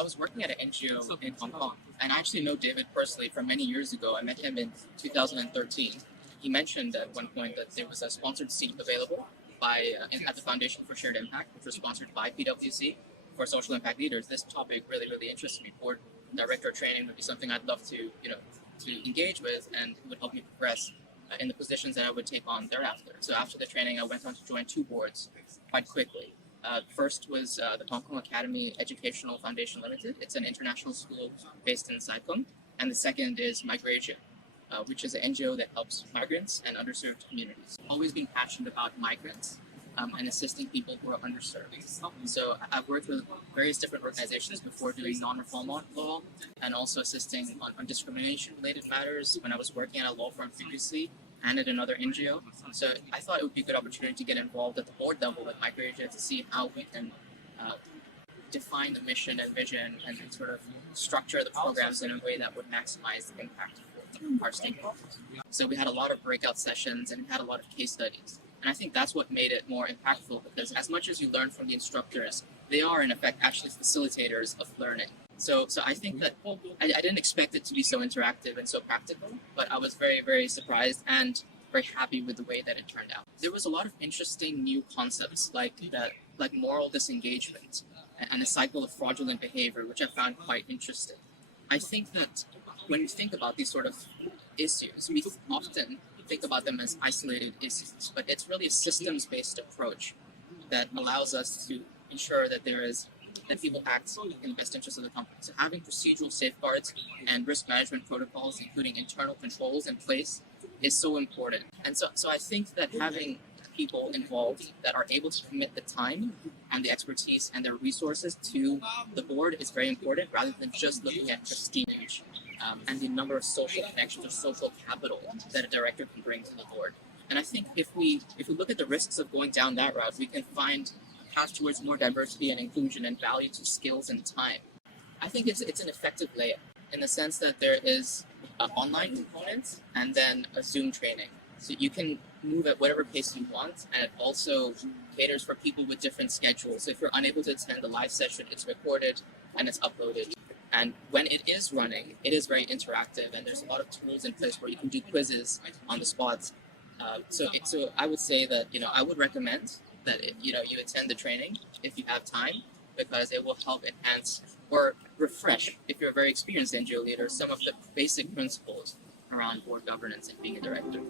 I was working at an NGO in Hong Kong, and I actually know David personally from many years ago. I met him in 2013. He mentioned at one point that there was a sponsored seat available at the Foundation for Shared Impact, which was sponsored by PwC for social impact leaders. This topic really interests me. Board director training would be something I'd love to engage with, and would help me progress in the positions that I would take on thereafter. So after the training, I went on to join two boards quite quickly. First was the Hong Kong Academy Educational Foundation Limited. It's an international school based in Sai Kung. And the second is Migrasia, which is an NGO that helps migrants and underserved communities. Always been passionate about migrants and assisting people who are underserved. So I've worked with various different organizations before doing non-reform law, and also assisting on discrimination-related matters when I was working at a law firm previously and at another NGO. So I thought it would be a good opportunity to get involved at the board level with Migrasia to see how we can define the mission and vision and sort of structure the programs in a way that would maximize the impact for our stakeholders. So we had a lot of breakout sessions and we had a lot of case studies. And I think that's what made it more impactful, because as much as you learn from the instructors, they are in effect actually facilitators of learning. So I think that I didn't expect it to be so interactive and so practical, but I was very surprised and very happy with the way that it turned out. There was a lot of interesting new concepts like moral disengagement and a cycle of fraudulent behavior, which I found quite interesting. I think that when we think about these sort of issues, we often think about them as isolated issues, but it's really a systems-based approach that allows us to ensure that people act in the best interest of the company. So having procedural safeguards and risk management protocols, including internal controls in place, is so important. And so I think that having people involved that are able to commit the time and the expertise and their resources to the board is very important, rather than just looking at prestige and the number of social connections or social capital that a director can bring to the board. And I think if we look at the risks of going down that route, we can find path towards more diversity and inclusion and value to skills and time. I think it's an effective layout in the sense that there is an online component and then a Zoom training. So you can move at whatever pace you want, and it also caters for people with different schedules. So if you're unable to attend the live session, it's recorded and it's uploaded. And when it is running, it is very interactive, and there's a lot of tools in place where you can do quizzes on the spot. So I would say that I would recommend that you attend the training if you have time, because it will help enhance or refresh, if you're a very experienced NGO leader, some of the basic principles around board governance and being a director.